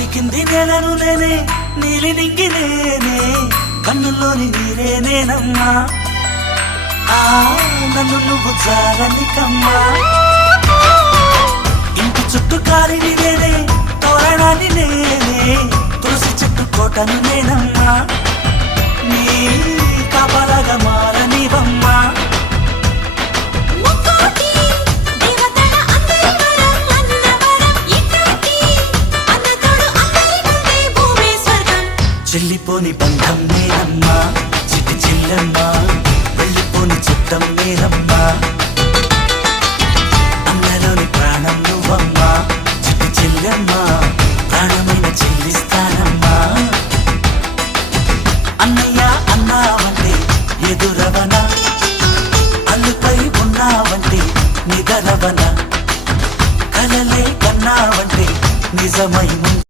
పలికింది నెలను నేనే నీలి నింగి నేనే కన్నుల్లోని నీరే నేనమ్మా నన్ను నువ్వు జారనికమ్మా ఇంటి చుట్టూ కాలిని నేనే తోరణాన్ని నేనే తులసి చెట్టు కోటను నేనమ్మా నీ కాపలాగా మారనివమ్మా చెల్లిపోని బంధం నేనమ్మా చిట్టి చెల్లెమ్మా వెళ్ళిపోని చుట్టం నేనమ్మా అన్నలోని ప్రాణం నువ్వమ్మా చిట్టి చెల్లెమ్మా